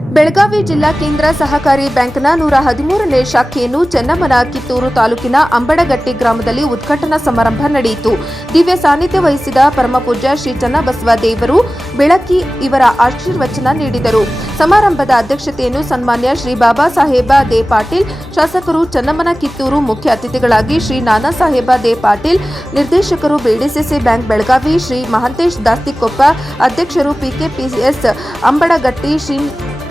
ಬೆಳಗಾವಿ ಜಿಲ್ಲಾ ಕೇಂದ್ರ ಸಹಕಾರಿ ಬ್ಯಾಂಕ್ನ 113ನೇ ಶಾಖೆಯನ್ನು ಚೆನ್ನಮ್ಮನ ಕಿತ್ತೂರು ತಾಲೂಕಿನ ಅಂಬಡಗಟ್ಟಿ ಗ್ರಾಮದಲ್ಲಿ ಉದ್ಘಾಟನಾ ಸಮಾರಂಭ ನಡೆಯಿತು. ದಿವ್ಯ ಸಾನ್ನಿಧ್ಯ ವಹಿಸಿದ ಪರಮಪೂಜ್ಯ ಶ್ರೀ ಚನ್ನಬಸವ ದೇವರು ಬೆಳಕಿ ಇವರ ಆಶೀರ್ವಚನ ನೀಡಿದರು. ಸಮಾರಂಭದ ಅಧ್ಯಕ್ಷತೆಯನ್ನು ಸನ್ಮಾನ್ಯ ಶ್ರೀ ಬಾಬಾ ಸಾಹೇಬ ದೇ ಪಾಟೀಲ್, ಶಾಸಕರು ಚೆನ್ನಮ್ಮನ ಕಿತ್ತೂರು, ಮುಖ್ಯ ಅತಿಥಿಗಳಾಗಿ ಶ್ರೀ ನಾನಾ ಸಾಹೇಬ ದೇ ಪಾಟೀಲ್, ನಿರ್ದೇಶಕರು ಬಿಡಿಸಿಸಿ ಬ್ಯಾಂಕ್ ಬೆಳಗಾವಿ ಶ್ರೀ ಮಹಂತೇಶ್ ದಾಸ್ತಿಕೊಪ್ಪ, ಅಧ್ಯಕ್ಷರು ಪಿಕೆಪಿಎಸ್ ಅಂಬಡಗಟ್ಟಿ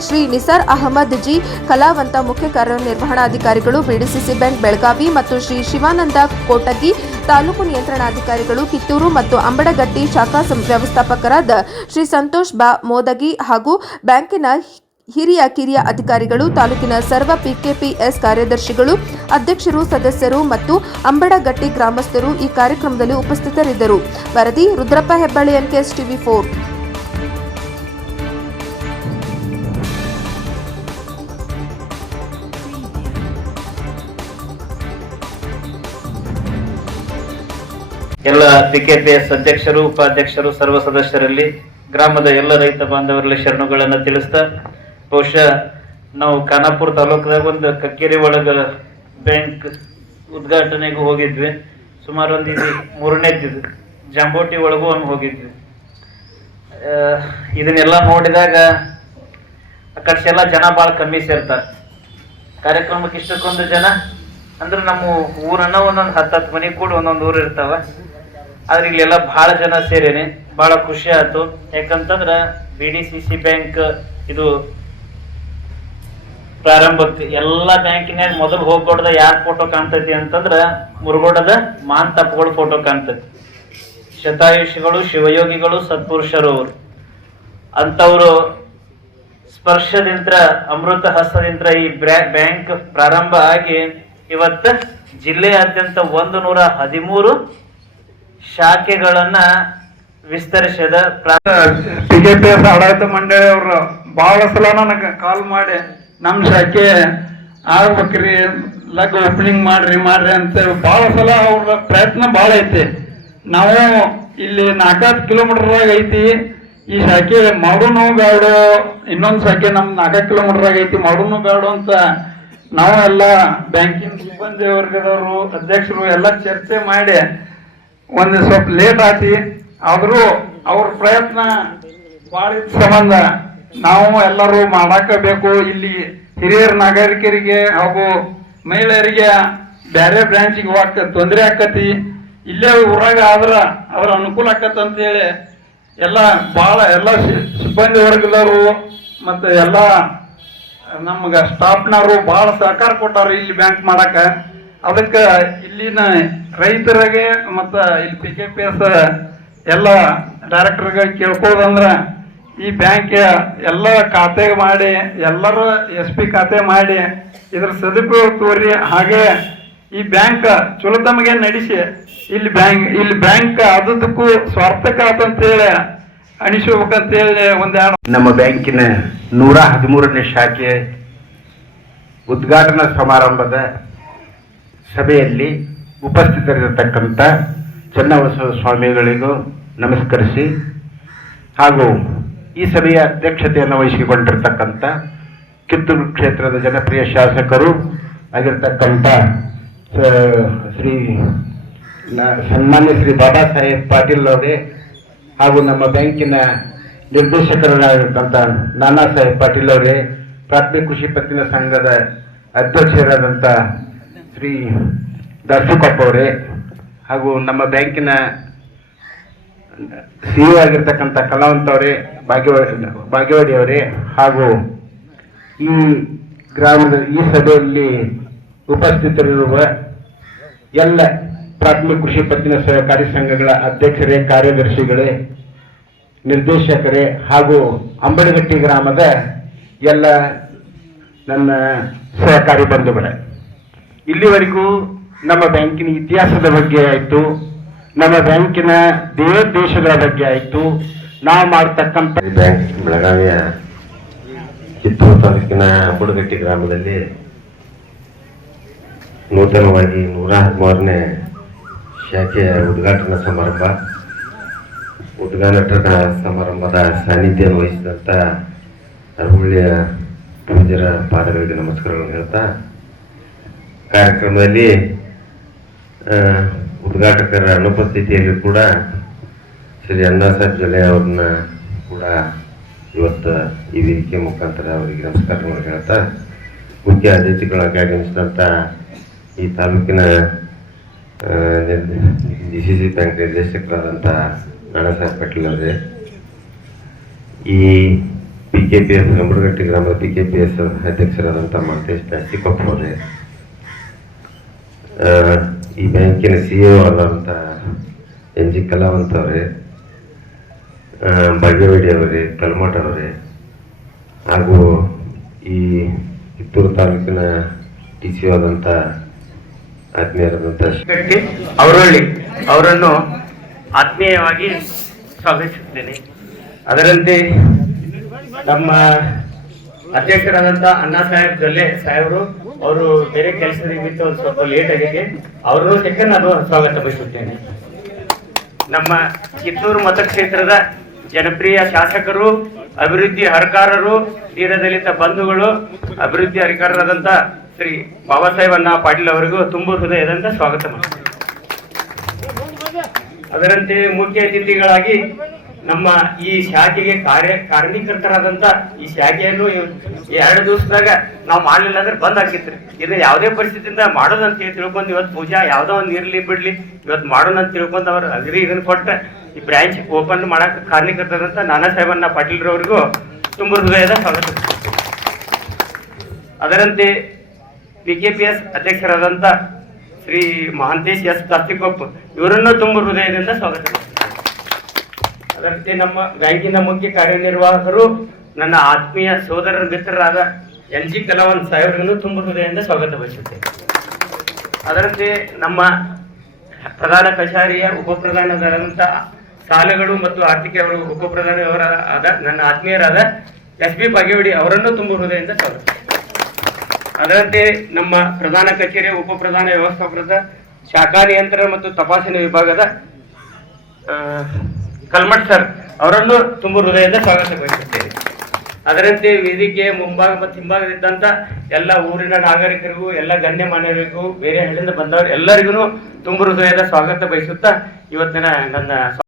ಶ್ರೀ ನಿಸಾರ್ ಅಹಮದ್ ಜಿ, ಕಲಾವಂತ, ಮುಖ್ಯ ಕಾರ್ಯನಿರ್ವಹಣಾಧಿಕಾರಿಗಳು ಬಿಡಿಸಿಸಿ ಬ್ಯಾಂಕ್ ಬೆಳಗಾವಿ ಮತ್ತು ಶ್ರೀ ಶಿವಾನಂದ ಕೋಟಗಿ, ತಾಲೂಕು ನಿಯಂತ್ರಣಾಧಿಕಾರಿಗಳು ಕಿತ್ತೂರು ಮತ್ತು ಅಂಬಡಗಟ್ಟಿ ಶಾಖಾ ವ್ಯವಸ್ಥಾಪಕರಾದ ಶ್ರೀ ಸಂತೋಷ್ ಬಾ ಮೋದಗಿ ಹಾಗೂ ಬ್ಯಾಂಕಿನ ಹಿರಿಯ ಕಿರಿಯ ಅಧಿಕಾರಿಗಳು, ತಾಲೂಕಿನ ಸರ್ವ ಪಿಕೆಪಿಎಸ್ ಕಾರ್ಯದರ್ಶಿಗಳು, ಅಧ್ಯಕ್ಷರು, ಸದಸ್ಯರು ಮತ್ತು ಅಂಬಡಗಟ್ಟಿ ಗ್ರಾಮಸ್ಥರು ಈ ಕಾರ್ಯಕ್ರಮದಲ್ಲಿ ಉಪಸ್ಥಿತರಿದ್ದರು. ವರದಿ ರುದ್ರಪ್ಪ ಹೆಬ್ಬಾಳಿ, NKS TV 4. ಎಲ್ಲ ಪಿಕೆಪಿಎಸ್ ಅಧ್ಯಕ್ಷರು, ಉಪಾಧ್ಯಕ್ಷರು, ಸರ್ವ ಸದಸ್ಯರಲ್ಲಿ, ಗ್ರಾಮದ ಎಲ್ಲ ರೈತ ಬಾಂಧವರಲ್ಲಿ ಶರಣುಗಳನ್ನು ತಿಳಿಸ್ತಾ, ಬಹುಶಃ ನಾವು ಖಾನಾಪುರ ತಾಲೂಕದಾಗ ಒಂದು ಕಕ್ಕೇರಿ ಒಳಗ ಬ್ಯಾಂಕ್ ಉದ್ಘಾಟನೆಗೂ ಹೋಗಿದ್ವಿ. ಸುಮಾರು ಒಂದು ಇದು 3ನೇದ್ದು ಜಾಂಬೋಟಿ ಒಳಗೂ ಒಮ್ಮೆ ಹೋಗಿದ್ವಿ. ಇದನ್ನೆಲ್ಲ ನೋಡಿದಾಗ ಆ ಕಡೆ ಎಲ್ಲ ಜನ ಭಾಳ ಕಮ್ಮಿ ಸೇರ್ತಾರೆ. ಕಾರ್ಯಕ್ರಮಕ್ಕೆ ಇಷ್ಟಕ್ಕೊಂದು ಜನ ಅಂದ್ರೆ ನಮ್ಮ ಊರನ್ನ ಒಂದೊಂದು 10 ಮನೆ ಕೂಡ ಒಂದೊಂದು ಊರು ಇರ್ತಾವ. ಆದ್ರೆ ಇಲ್ಲೆಲ್ಲ ಬಹಳ ಜನ ಸೇರೇನೆ, ಬಹಳ ಖುಷಿ ಆಯ್ತು. ಯಾಕಂತಂದ್ರ BDCC ಬ್ಯಾಂಕ್ ಇದು ಪ್ರಾರಂಭಕ್ಕೆ ಎಲ್ಲ ಬ್ಯಾಂಕಿನಾಗ ಮೊದಲು ಹೋಗ್ಕೊಡ್ದ ಯಾರ್ ಫೋಟೋ ಕಾಣ್ತೈತಿ ಅಂತಂದ್ರ ಮುರುಗೋಡದ ಮಾಂತಪ್ಪಗಳ ಫೋಟೋ ಕಾಣ್ತೈತಿ. ಶತಾಯುಷಿಗಳು, ಶಿವಯೋಗಿಗಳು, ಸತ್ಪುರುಷರು ಅವರು ಅಂತವ್ರು ಸ್ಪರ್ಶದಿಂತ್ರ, ಅಮೃತ ಹಸ್ತದಿಂತ್ರ ಈ ಬ್ಯಾಂಕ್ ಪ್ರಾರಂಭ ಆಗಿ ಇವತ್ತ ಜಿಲ್ಲೆಯಾದ್ಯಂತ 113 ಶಾಖೆಗಳನ್ನ ವಿಸ್ತರಿಸಿದ. ಪಿಕೆಪಿಎಸ್ ಆಡಳಿತ ಮಂಡಳಿ ಅವರು ಬಹಳ ಸಲ ನನಗೆ ಕಾಲ್ ಮಾಡಿ ನಮ್ಮ ಶಾಖೆ ಆಗ್ಬೇಕ್ರಿ, ಲಗ್ ಓಪನಿಂಗ್ ಮಾಡ್ರಿ ಅಂತ ಬಹಳ ಸಲ ಅವ್ರ ಪ್ರಯತ್ನ ಬಹಳ ಐತಿ. ನಾವು ಇಲ್ಲಿ 4 ಕಿಲೋಮೀಟರ್ ಐತಿ ಈ ಶಾಖೆ, ಮಾಡೋನು ಬೇಡ, ಇನ್ನೊಂದು ಶಾಖೆ ನಮ್ 4 ಕಿಲೋಮೀಟರ್ ಐತಿ, ಮಾಡೋನು ಬೇಡ ಅಂತ ನಾವು ಎಲ್ಲ ಬ್ಯಾಂಕಿನ ಸಿಬ್ಬಂದಿ ವರ್ಗದವರು, ಅಧ್ಯಕ್ಷರು ಎಲ್ಲ ಚರ್ಚೆ ಮಾಡಿ ಒಂದು ಸ್ವಲ್ಪ ಲೇಟ್ ಆತಿ. ಆದ್ರೂ ಅವ್ರ ಪ್ರಯತ್ನ ಭಾಳ ಸಂಬಂಧ ನಾವು ಎಲ್ಲರೂ ಮಾಡಾಕಬೇಕು. ಇಲ್ಲಿ ಹಿರಿಯರ ನಾಗರಿಕರಿಗೆ ಹಾಗೂ ಮಹಿಳೆಯರಿಗೆ ಬೇರೆ ಬ್ರಾಂಚಿಗೆ ಹೋಗಕ್ಕೆ ತೊಂದರೆ ಆಕತಿ, ಇಲ್ಲೇ ಊರಾಗ ಆದ್ರ ಅದ್ರ ಅನುಕೂಲ ಆಕತ್ತ ಅಂತೇಳಿ ಎಲ್ಲ ಸಿಬ್ಬಂದಿ ವರ್ಗದವರು ಮತ್ತೆ ಎಲ್ಲ ನಮ್ಗ ಸ್ಟಾಫ್ನವರು ಬಹಳ ಸಹಕಾರ ಕೊಟ್ಟಾರ ಇಲ್ಲಿ ಬ್ಯಾಂಕ್ ಮಾಡಾಕ. ಅದಕ್ಕೆ ಇಲ್ಲಿನ ರೈತರಿಗೆ ಮತ್ತ ಇಲ್ಲಿ ಪಿಕೆಪಿಎಸ್ ಎಲ್ಲ ಡೈರೆಕ್ಟರ್ಗೆ ಕೇಳ್ಕೊಳ್ಳೋದಂದ್ರ ಈ ಬ್ಯಾಂಕ್ ಎಲ್ಲ ಖಾತೆ ಮಾಡಿ, ಎಲ್ಲರ SP ಖಾತೆ ಮಾಡಿ ಇದ್ರ ಸದುಪಯೋಗ ತೋರಿ, ಹಾಗೆ ಈ ಬ್ಯಾಂಕ್ ಚಲೋ ತಮಗೆ ನಡೆಸಿ ಇಲ್ಲಿ ಬ್ಯಾಂಕ್ ಅದಕ್ಕೂ ಸ್ವಾರ್ಥಕ ಆತಂತೇಳಿ ಅನಿಸ್ಬೇಕಂತೇಳಿ ಒಂದೆರಡು. ನಮ್ಮ ಬ್ಯಾಂಕಿನ 113ನೇ ಶಾಖೆ ಉದ್ಘಾಟನಾ ಸಮಾರಂಭದ ಸಭೆಯಲ್ಲಿ ಉಪಸ್ಥಿತರಿರತಕ್ಕಂಥ ಚನ್ನಬಸವ ಸ್ವಾಮಿಗಳಿಗೂ ನಮಸ್ಕರಿಸಿ, ಹಾಗೂ ಈ ಸಭೆಯ ಅಧ್ಯಕ್ಷತೆಯನ್ನು ವಹಿಸಿಕೊಂಡಿರ್ತಕ್ಕಂಥ ಕಿತ್ತೂರು ಕ್ಷೇತ್ರದ ಜನಪ್ರಿಯ ಶಾಸಕರು ಆಗಿರ್ತಕ್ಕಂಥ ಸನ್ಮಾನ್ಯ ಶ್ರೀ ಬಾಬಾ ಸಾಹೇಬ್ ಪಾಟೀಲ್ ಅವರೇ, ಹಾಗೂ ನಮ್ಮ ಬ್ಯಾಂಕಿನ ನಿರ್ದೇಶಕರಾಗಿರ್ತಕ್ಕಂಥ ನಾನಾ ಸಾಹೇಬ್ ಪಾಟೀಲ್ ಅವರೇ, ಪ್ರಾಥಮಿಕ ಕೃಷಿ ಪತ್ತಿನ ಸಂಘದ ಅಧ್ಯಕ್ಷರಾದಂಥ ಶ್ರೀ ದಾಸ್ತಿಕೊಪ್ಪ ಅವರೇ, ಹಾಗೂ ನಮ್ಮ ಬ್ಯಾಂಕಿನ CEO ಆಗಿರ್ತಕ್ಕಂಥ ಕಲಾವಂತ ಅವರೇ, ಭಾಗ್ಯವಾಡಿ ಅವರೇ, ಹಾಗೂ ಈ ಗ್ರಾಮದ ಈ ಸಭೆಯಲ್ಲಿ ಉಪಸ್ಥಿತರಿರುವ ಎಲ್ಲ ಪ್ರಾಥಮಿಕ ಕೃಷಿ ಪತ್ತಿನ ಸಹಕಾರಿ ಸಂಘಗಳ ಅಧ್ಯಕ್ಷರೇ, ಕಾರ್ಯದರ್ಶಿಗಳೇ, ನಿರ್ದೇಶಕರೇ, ಹಾಗೂ ಅಂಬಡಗಟ್ಟಿ ಗ್ರಾಮದ ಎಲ್ಲ ನನ್ನ ಸಹಕಾರಿ ಬಂಧುಗಳೇ, ಇಲ್ಲಿವರೆಗೂ ನಮ್ಮ ಬ್ಯಾಂಕಿನ ಇತಿಹಾಸದ ಬಗ್ಗೆ ಆಯಿತು, ನಮ್ಮ ಬ್ಯಾಂಕಿನ ದೇಶಗಳ ಬಗ್ಗೆ ಆಯಿತು, ನಾವು ಮಾಡ್ತಕ್ಕಂಥ ಬ್ಯಾಂಕ್ ಬೆಳಗಾವಿಯ ಕಿತ್ತೂರು ತಾಲೂಕಿನ ಅಂಬಡಗಟ್ಟಿ ಗ್ರಾಮದಲ್ಲಿ ನೂತನವಾಗಿ 113ನೇ ಶಾಖೆಯ ಉದ್ಘಾಟನಾ ಸಮಾರಂಭದ ಸಾನ್ನಿಧ್ಯವನ್ನು ವಹಿಸಿದಂಥ ಅರಹುಳ್ಳಿಯ ಪೂಜ್ಯರ ಪಾದಗಳಿಗೆ ನಮಸ್ಕಾರಗಳನ್ನು ಹೇಳ್ತಾ ಕಾರ್ಯಕ್ರಮದಲ್ಲಿ ಉದ್ಘಾಟಕರ ಅನುಪಸ್ಥಿತಿಯಲ್ಲಿ ಕೂಡ ಶ್ರೀ ಅಣ್ಣಾ ಸಾಹೇಬ್ ಜೊಲ್ಲೆ ಅವ್ರನ್ನ ಕೂಡ ಇವತ್ತು ಈ ವೇದಿಕೆ ಮುಖಾಂತರ ಅವರಿಗೆ ನಮಸ್ಕಾರಗಳನ್ನು ಹೇಳ್ತಾ ಮುಖ್ಯ ಅತಿಥಿಗಳಾಗಿ ಆಗಮಿಸಿದಂಥ ಈ ತಾಲೂಕಿನ DCC ಬ್ಯಾಂಕ್ ನಿರ್ದೇಶಕರಾದಂಥ ನಾನಾ ಸಾಹೇಬ್ ಪಾಟೀಲ್ ಅವರೇ, ಈ PKPS ಗಂಬರಗಟ್ಟಿ ಗ್ರಾಮದ PKPS ಅಧ್ಯಕ್ಷರಾದಂಥ ಮಹಂತೇಶ್ ಪ್ಲಾಸ್ಟಿಕೊಪ್ಪ ಅವರೇ, ಈ ಬ್ಯಾಂಕಿನ CEO ಆದಂಥ NG ಕಲಾವಂತ ಅವರೇ, ಭಾಗ್ಯವಾಡಿ ಅವರೇ, ಕಲ್ಮಠ ಅವರೇ, ಹಾಗೂ ಈ ಕಿತ್ತೂರು ತಾಲೂಕಿನ TCO ಆದಂಥ ಆತ್ಮೀಯರಾದಂಥ ಅವರೊಳ್ಳಿ ಅವರನ್ನು ಆತ್ಮೀಯವಾಗಿ ಸ್ವಾಗತಿಸುತ್ತೇನೆ. ಅದರಂತೆ ನಮ್ಮ ಅಧ್ಯಕ್ಷರಾದಂಥ ಅಣ್ಣಾ ಸಾಹೇಬ್ ಜೊಲ್ಲೆ ಸಾಹೇಬರು ಅವರು ಬೇರೆ ಕೆಲಸ ನಿಮಿತ್ತ ಒಂದು ಸ್ವಲ್ಪ ಲೇಟ್ ಆಗಿದೆ, ಅವರನ್ನು ಸೆಕೆಂಡ್ ನಾನು ಸ್ವಾಗತ ಬಯಸುತ್ತೇನೆ. ನಮ್ಮ ಕಿತ್ತೂರು ಮತಕ್ಷೇತ್ರದ ಜನಪ್ರಿಯ ಶಾಸಕರು, ಅಭಿವೃದ್ಧಿ ಹರಕಾರರು, ದೀನದಲಿತ ಬಂಧುಗಳು, ಅಭಿವೃದ್ಧಿ ಹರಿಕಾರರಾದಂಥ ಶ್ರೀ ಬಾಬಾ ಸಾಹೇಬ್ ಅಣ್ಣಾ ಪಾಟೀಲ್ ಅವರಿಗೂ ತುಂಬ ಹೃದಯದಿಂದ ಸ್ವಾಗತ ಮಾಡ್ತೀನಿ. ಅದರಂತೆ ಮುಖ್ಯ ಅತಿಥಿಗಳಾಗಿ ನಮ್ಮ ಈ ಶಾಖೆಗೆ ಕಾರ್ಯಕರ್ತರಾದಂಥ ಈ ಶಾಖೆಯನ್ನು 2 ದಿವಸದಾಗ ನಾವು ಮಾಡಲಿಲ್ಲ ಅಂದ್ರೆ ಬಂದ್ ಹಾಕಿತ್ರಿ. ಇದು ಯಾವುದೇ ಪರಿಸ್ಥಿತಿಯಿಂದ ಮಾಡೋದಂತ ತಿಳ್ಕೊಂಡು ಇವತ್ತು ಪೂಜಾ ಯಾವುದೋ ಒಂದು ಇರ್ಲಿ ಬಿಡ್ಲಿ ಇವತ್ತು ಮಾಡೋಣ ಅಂತ ತಿಳ್ಕೊಂಡು ಅವ್ರು ಅಗ್ರಿ ಇದನ್ನ ಕೊಟ್ಟ ಈ ಬ್ರಾಂಚ್ ಓಪನ್ ಮಾಡಕ್ಕೆ ಕಾರ್ಯಕರ್ತರಾದಂಥ ನಾನಾ ಸಾಹೇಬ್ ಅಣ್ಣಾ ಪಾಟೀಲ್ರವರಿಗೂ ತುಂಬ ಹೃದಯದ ಸ್ವಾಗತ. ಅದರಂತೆ PKPS ಅಧ್ಯಕ್ಷರಾದಂಥ ಶ್ರೀ ಮಹಂತೇಶ್ ಪ್ಲಾಸ್ಟಿಕೊಪ್ಪ ಇವರನ್ನು ತುಂಬ ಹೃದಯದಿಂದ ಸ್ವಾಗತ. ಅದರಂತೆ ನಮ್ಮ ಬ್ಯಾಂಕಿನ ಮುಖ್ಯ ಕಾರ್ಯನಿರ್ವಾಹಕರು, ನನ್ನ ಆತ್ಮೀಯ ಸೋದರರ ಮಿತ್ರರಾದ NG ಕಲಾವಂತ ಸಾಹೇಬರನ್ನು ತುಂಬ ಹೃದಯದಿಂದ ಸ್ವಾಗತ ಬಯಸುತ್ತೇನೆ. ಅದರಂತೆ ನಮ್ಮ ಪ್ರಧಾನ ಕಚೇರಿಯ ಉಪಪ್ರಧಾನರಾದಂಥ ಸಾಲಗಳು ಮತ್ತು ಆರ್ಥಿಕ ಉಪಪ್ರಧಾನವರಾದ ನನ್ನ ಆತ್ಮೀಯರಾದ SB ಭಾಗ್ಯವಾಡಿ ಅವರನ್ನು ತುಂಬ ಹೃದಯದಿಂದ ಸ್ವಾಗತ. ಅದರಂತೆ ನಮ್ಮ ಪ್ರಧಾನ ಕಚೇರಿಯ ಉಪಪ್ರಧಾನ ವ್ಯವಸ್ಥಾಪಕರಾದ ಶಾಖಾ ನಿಯಂತ್ರಣ ಮತ್ತು ತಪಾಸಣೆ ವಿಭಾಗದ ಕಲ್ಮಠ್ ಸರ್ ಅವರನ್ನು ತುಂಬ ಹೃದಯದಿಂದ ಸ್ವಾಗತ ಬಯಸುತ್ತೇನೆ. ಅದರಂತೆ ವೇದಿಕೆಯ ಮುಂಭಾಗ ಮತ್ತು ಹಿಂಭಾಗದಿದ್ದಂಥ ಎಲ್ಲ ಊರಿನ ನಾಗರಿಕರಿಗೂ, ಎಲ್ಲ ಗಣ್ಯಮಾನ್ಯರಿಗೂ, ಬೇರೆ ಹಳ್ಳಿಯಿಂದ ಬಂದವರು ಎಲ್ಲರಿಗೂ ತುಂಬ ಹೃದಯದ ಸ್ವಾಗತ ಬಯಸುತ್ತಾ ಇವತ್ತಿನ ನನ್ನ